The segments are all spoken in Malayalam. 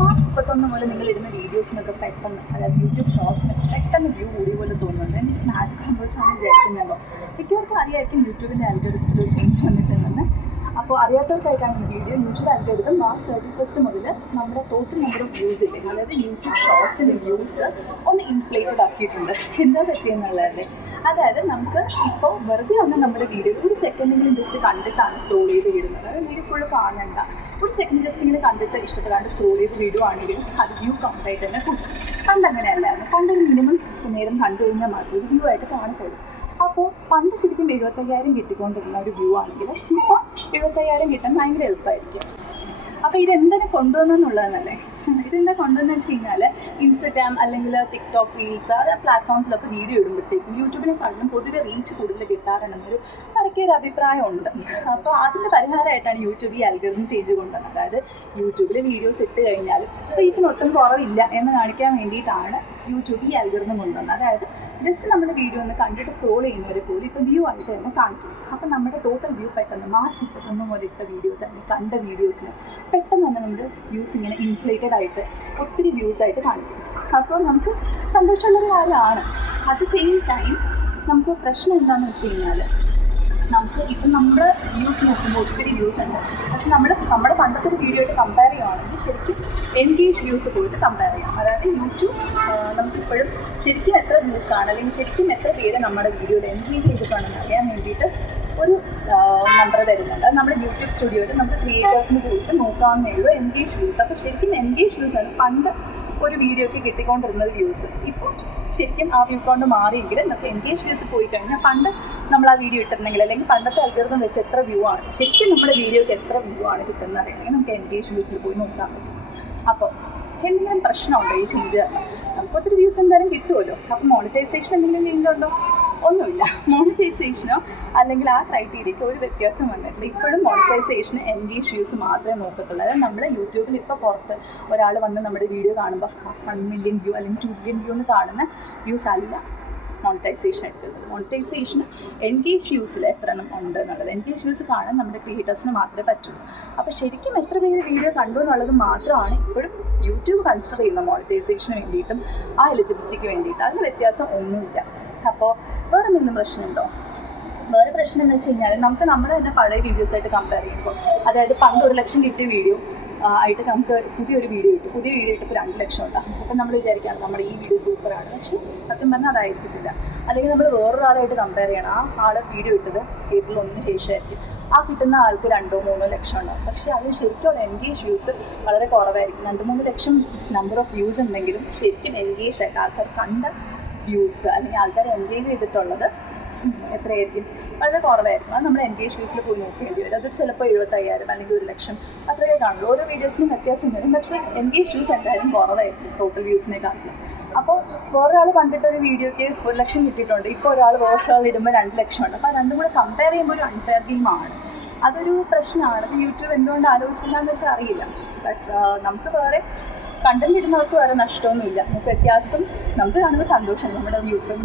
മാർച്ച് 31 മുതൽ നിങ്ങളിടുന്ന വീഡിയോസിനൊക്കെ പെട്ടെന്ന്, അതായത് യൂട്യൂബ് ഷോർട്സിനൊക്കെ പെട്ടെന്ന് വ്യൂ കൂടിയ പോലെ തോന്നുന്നുണ്ട്. എനിക്ക് മാജിക് സംഭവിച്ചാണ് വിചാരിക്കുന്നുണ്ടോ? മിക്കവർക്കും അറിയായിരിക്കും യൂട്യൂബിൻ്റെ അൽഗോരിതത്തിൽ ചേഞ്ച് വന്നിട്ടുണ്ടെന്ന്. അപ്പോൾ അറിയാത്തവർക്കായിട്ടാണ് ഈ വീഡിയോ. യൂട്യൂബ് അൽഗോരിതം മാർച്ച് 31 മുതൽ നമ്മുടെ ടോട്ടൽ നമ്പർ ഓഫ് വ്യൂസ് ഇല്ലേ, അതായത് യൂട്യൂബ് ഷോർട്സിൻ്റെ വ്യൂസ് ഒന്ന് ഇൻഫ്ലേറ്റഡ് ആക്കിയിട്ടുണ്ട്. എന്താ പറ്റിയെന്നുള്ളതല്ലേ? അതായത് നമുക്ക് ഇപ്പോൾ വെറുതെ ഒന്ന് നമ്മുടെ വീഡിയോ ഒരു സെക്കൻഡെങ്കിലും ജസ്റ്റ് കണ്ടിട്ടാണ് സ്ക്രോൾ ചെയ്ത് വിടുന്നത്. അതായത് വീഡിയോ ഫുള്ള് കാണണ്ട, ഒരു സെക്കൻഡ് ജസ്റ്റ് ഇങ്ങനെ കണ്ടിട്ട് ഇഷ്ടപ്പെടാണ്ട് സ്ക്രോൾ ചെയ്ത് വീഡിയോ ആണെങ്കിലും അത് വ്യൂ കൗണ്ടായിട്ട് തന്നെ കൂട്ടും. പണ്ട് അങ്ങനെയല്ലായിരുന്നു. പണ്ട് മിനിമം നേരം കണ്ടു കഴിഞ്ഞാൽ മാത്രമേ വ്യൂ ആയിട്ട് കാണത്തുള്ളൂ. അപ്പോൾ പണ്ട് ശരിക്കും 75,000 കിട്ടിക്കൊണ്ടിരുന്ന ഒരു വ്യൂ ആണെങ്കിൽ ഇപ്പോൾ 75,000 കിട്ടാൻ ഭയങ്കര എളുപ്പമായിരിക്കും. അപ്പോൾ ഇതെന്തിനെ കൊണ്ടുവന്നെന്നുള്ളതെന്നല്ലേ? ഇതെന്താ കൊണ്ടുവന്ന് വെച്ച് കഴിഞ്ഞാൽ ഇൻസ്റ്റഗ്രാം അല്ലെങ്കിൽ ടിക്ടോക്ക് റീൽസ് അത് പ്ലാറ്റ്ഫോംസിലൊക്കെ വീഡിയോ ഇടുമ്പോഴത്തേക്കും യൂട്യൂബിനെക്കാളും പൊതുവെ റീച്ച് കൂടുതൽ കിട്ടാറുണ്ടെന്നൊരു പരക്കെയൊരു അഭിപ്രായമുണ്ട്. അപ്പോൾ അതിൻ്റെ പരിഹാരമായിട്ടാണ് യൂട്യൂബ് ഈ അൽഗോരിതം ചേഞ്ച് കൊണ്ടുവന്നത്. അതായത് യൂട്യൂബിൽ വീഡിയോസ് ഇട്ട് കഴിഞ്ഞാൽ റീച്ചിന് ഒട്ടും കുറവില്ല എന്ന് കാണിക്കാൻ വേണ്ടിയിട്ടാണ് യൂട്യൂബ് ഈ അൽഗോരിതം കൊണ്ടുവന്നത്. അതായത് ജസ്റ്റ് നമ്മൾ വീഡിയോ ഒന്ന് കണ്ടിട്ട് സ്ക്രോൾ ചെയ്യുന്നവരെ പോലും ഇപ്പോൾ വ്യൂ ആയിട്ട് തന്നെ കാണിക്കും. അപ്പോൾ നമ്മുടെ ടോട്ടൽ വ്യൂ പെട്ടെന്ന് മാർച്ച് 31 മുതൽ ഇട്ട വീഡിയോസ് അല്ലെങ്കിൽ കണ്ട വീഡിയോസിന് പെട്ടെന്ന് തന്നെ നമ്മുടെ വ്യൂസ് ഇങ്ങനെ ഇൻഫ്ലേറ്റഡ് ആയിട്ട് ഒത്തിരി വ്യൂസ് ആയിട്ട് കാണിക്കും. അപ്പോൾ നമുക്ക് സന്തോഷമുള്ളൊരു കാര്യമാണ്. അറ്റ് ദ സെയിം ടൈം നമുക്ക് പ്രശ്നം എന്താണെന്ന് വെച്ച് കഴിഞ്ഞാൽ നമുക്ക് ഇപ്പം നമ്മുടെ വ്യൂസ് നോക്കുമ്പോൾ ഒത്തിരി വ്യൂസ് ഉണ്ട്. പക്ഷെ നമ്മുടെ പണ്ടത്തെ ഒരു വീഡിയോ ആയിട്ട് കമ്പയർ ചെയ്യുകയാണെങ്കിൽ ശരിക്കും എൻഗേജ് വ്യൂസ് പോയിട്ട് കമ്പയർ ചെയ്യാം. അതായത് യൂട്യൂബ് നമുക്കിപ്പോഴും ശരിക്കും എത്ര വ്യൂസാണ് അല്ലെങ്കിൽ ശരിക്കും എത്ര പേര് നമ്മുടെ വീഡിയോയിൽ എൻഗേജ് ചെയ്തിട്ടുണ്ടെന്ന് അറിയാൻ വേണ്ടിയിട്ട് ഒരു നമ്പർ തരുന്നുണ്ട്. അത് നമ്മുടെ യൂട്യൂബ് സ്റ്റുഡിയോയിൽ നമുക്ക് ക്രിയേറ്റേഴ്സിന് പോയിട്ട് നോക്കാവുന്നേ ഉള്ളൂ എൻഗേജ് വ്യൂസ്. അപ്പോൾ ശരിക്കും എൻഗേജ് വ്യൂസാണ് പണ്ട് ഒരു വീഡിയോയ്ക്ക് കിട്ടിക്കൊണ്ടിരുന്നത് വ്യൂസ്. ഇപ്പോൾ ശരിക്കും ആ വ്യൂ കൗണ്ട് മാറിയെങ്കിൽ നമുക്ക് എൻഗേജ് വ്യൂസ് പോയി കഴിഞ്ഞാൽ പണ്ട് നമ്മൾ ആ വീഡിയോ ഇട്ടിരുന്നെങ്കിൽ അല്ലെങ്കിൽ പണ്ടത്തെ അൽഗോരിതം വെച്ച് എത്ര വ്യൂ ആണ് ശരിക്കും നമ്മുടെ വീഡിയോയ്ക്ക് എത്ര വ്യൂ ആണ് കിട്ടുന്നത് അറിയണമെങ്കിൽ നമുക്ക് എൻഗേജ് വ്യൂസിൽ പോയി നോക്കാൻ പറ്റും. അപ്പോൾ എന്തെങ്കിലും പ്രശ്നമുണ്ടോ ഈ ചേഞ്ച്? നമുക്ക് ഒത്തിരി വ്യൂസ് എന്തായാലും കിട്ടുമല്ലോ. അപ്പോൾ മോണിറ്റൈസേഷൻ എന്തെങ്കിലും ചേഞ്ച് ഉണ്ടോ? ഒന്നുമില്ല. മോണിറ്റൈസേഷനോ അല്ലെങ്കിൽ ആ ക്രൈറ്റീരിയയ്ക്ക് ഒരു വ്യത്യാസം വന്നിട്ടില്ല. ഇപ്പോഴും മോണിറ്റൈസേഷന് എൻഗേജ് വ്യൂസ് മാത്രമേ നോക്കത്തുള്ളൂ. അതായത് നമ്മൾ യൂട്യൂബിൽ ഇപ്പോൾ പുറത്ത് ഒരാൾ വന്ന് നമ്മുടെ വീഡിയോ കാണുമ്പോൾ 1 മില്യൺ വ്യൂ അല്ലെങ്കിൽ 2 മില്യൺ വ്യൂ എന്ന് കാണുന്ന വ്യൂസ് അല്ല മോണിറ്റൈസേഷൻ എടുക്കുന്നത്. മോണിറ്റൈസേഷൻ എൻഗേജ് വ്യൂസിൽ എത്ര എണ്ണം ഉണ്ട് എന്നുള്ളത്, എൻഗേജ് വ്യൂസ് കാണാൻ നമ്മുടെ ക്രിയേറ്റേഴ്സിന് മാത്രമേ പറ്റുള്ളൂ. അപ്പോൾ ശരിക്കും എത്ര പേര് വീഡിയോ കണ്ടു എന്നുള്ളത് മാത്രമാണ് ഇപ്പോഴും യൂട്യൂബ് കൺസിഡർ ചെയ്യുന്ന മോണിറ്റൈസേഷന് വേണ്ടിയിട്ടും ആ എലിജിബിലിറ്റിക്ക് വേണ്ടിയിട്ട്. അതിന് വ്യത്യാസം ഒന്നുമില്ല. അപ്പോൾ വേറെ എന്തെങ്കിലും പ്രശ്നമുണ്ടോ? വേറെ പ്രശ്നം എന്ന് വെച്ച് കഴിഞ്ഞാൽ നമുക്ക് നമ്മൾ തന്നെ പഴയ വീഡിയോസായിട്ട് കമ്പയർ ചെയ്യുമ്പോൾ, അതായത് പണ്ട് 1 ലക്ഷം കിട്ടിയ വീഡിയോ ആയിട്ട് നമുക്ക് പുതിയ വീഡിയോ ഇട്ടപ്പോൾ 2 ലക്ഷം ഉണ്ടാകും. അപ്പം നമ്മൾ വിചാരിക്കുകയാണ് നമ്മുടെ ഈ വീഡിയോ സൂപ്പറാണ്. പക്ഷേ സത്യം പറഞ്ഞാൽ അതായിരിക്കത്തില്ല. അല്ലെങ്കിൽ നമ്മൾ വേറൊരാളായിട്ട് കമ്പയർ ചെയ്യണം. ആ ആളെ വീഡിയോ ഇട്ടത് April 1 ശേഷമായിരിക്കും. ആ കിട്ടുന്ന ആൾക്ക് 2-3 ലക്ഷം ഉണ്ടാകും. പക്ഷേ അത് ശരിക്കുള്ള എൻഗേജ് വ്യൂസ് വളരെ കുറവായിരിക്കും. 2-3 ലക്ഷം നമ്പർ ഓഫ് വ്യൂസ് ഉണ്ടെങ്കിലും ശരിക്കും എൻഗേജ് ആയിട്ട് ആൾക്കാർ കണ്ട വ്യൂസ് അല്ലെങ്കിൽ ആൾക്കാർ എൻഗേജ് ചെയ്തിട്ടുള്ളത് എത്രയായിരിക്കും? വളരെ കുറവായിരിക്കും. അത് നമ്മൾ എൻഗേജ് വ്യൂസിൽ പോയി നോക്കേണ്ടി വരും. അത് ചിലപ്പോൾ 75,000 അല്ലെങ്കിൽ 1 ലക്ഷം അത്രയേ കാണുള്ളൂ. ഓരോ വീഡിയോസിനും വ്യത്യാസം വരും. പക്ഷേ എൻഗേജ് വ്യൂസ് എന്തായാലും കുറവായിരിക്കും ടോട്ടൽ വ്യൂസിനെക്കാളും. അപ്പോൾ വേറൊരാൾ കണ്ടിട്ടൊരു വീഡിയോയ്ക്ക് 1 ലക്ഷം കിട്ടിയിട്ടുണ്ട്. ഇപ്പോൾ വേറൊരാൾ ഇടുമ്പോൾ 2 ലക്ഷം ഉണ്ട്. അപ്പോൾ രണ്ടും കൂടെ കമ്പയർ ചെയ്യുമ്പോൾ ഒരു അൺഫെയർ ഗെയിമാണ്. അതൊരു പ്രശ്നമാണ്. അത് യൂട്യൂബ് എന്തുകൊണ്ട് ആലോചിച്ചില്ല എന്ന് വെച്ചാൽ അറിയില്ല. ബട്ട് നമുക്ക് വേറെ കണ്ടന്റ് ഇടുന്നവർക്ക് വേറെ നഷ്ടമൊന്നുമില്ല. നമുക്ക് വ്യത്യാസം നമുക്ക് കാണുമ്പോൾ സന്തോഷം. നമ്മുടെ വ്യൂസും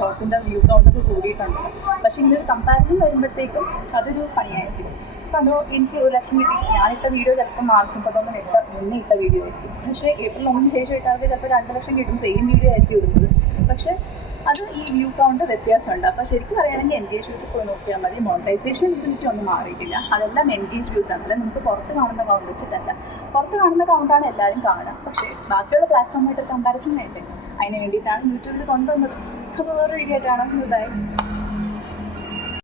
ഷോർട്സിൻ്റെ വ്യൂ കൗണ്ടൊക്കെ കൂടിയിട്ടുണ്ട്. പക്ഷേ ഇങ്ങനൊരു കമ്പാരിസൺ വരുമ്പോഴത്തേക്കും അതൊരു പണിയായിരിക്കും. കണ്ടോ, എനിക്ക് 1 ലക്ഷം കിട്ടി. ഞാനിട്ട വീഡിയോ ചിലപ്പോൾ മാർച്ച് 31 മുന്നേ ഇട്ട വീഡിയോ ആയിരിക്കും. പക്ഷേ April 1 ശേഷം ഇട്ടാൽ ചിലപ്പോൾ 2 ലക്ഷം കിട്ടും. സെയിം വീഡിയോ ആയിരിക്കും ഇടുന്നത്. പക്ഷേ അത് ഈ വ്യൂ കൗണ്ട് വ്യത്യാസമുണ്ട്. അപ്പോൾ ശരിക്കും പറയുകയാണെങ്കിൽ എൻഗേജ് വ്യൂസ് പോയി നോക്കിയാൽ മതി. മോണിറ്റൈസേഷൻ എലിജിബിലിറ്റി ഒന്നും മാറിയിട്ടില്ല. അതെല്ലാം എൻഗേജ് വ്യൂസ് ആണ്. അല്ല, നമുക്ക് പുറത്ത് കാണുന്ന കൗണ്ട് വെച്ചിട്ടല്ല. പുറത്ത് കാണുന്ന കൗണ്ടാണ് എല്ലാവരും കാണുക. പക്ഷേ ബാക്കിയുള്ള പ്ലാറ്റ്ഫോമായിട്ട് കമ്പാരിസൺ വേണ്ടേ? അതിന് വേണ്ടിയിട്ടാണ് യൂട്യൂബിൽ കൊണ്ടുവന്നത്. അപ്പോൾ വേറെ വീഡിയോ ആയിട്ടാണ്. ബൈ.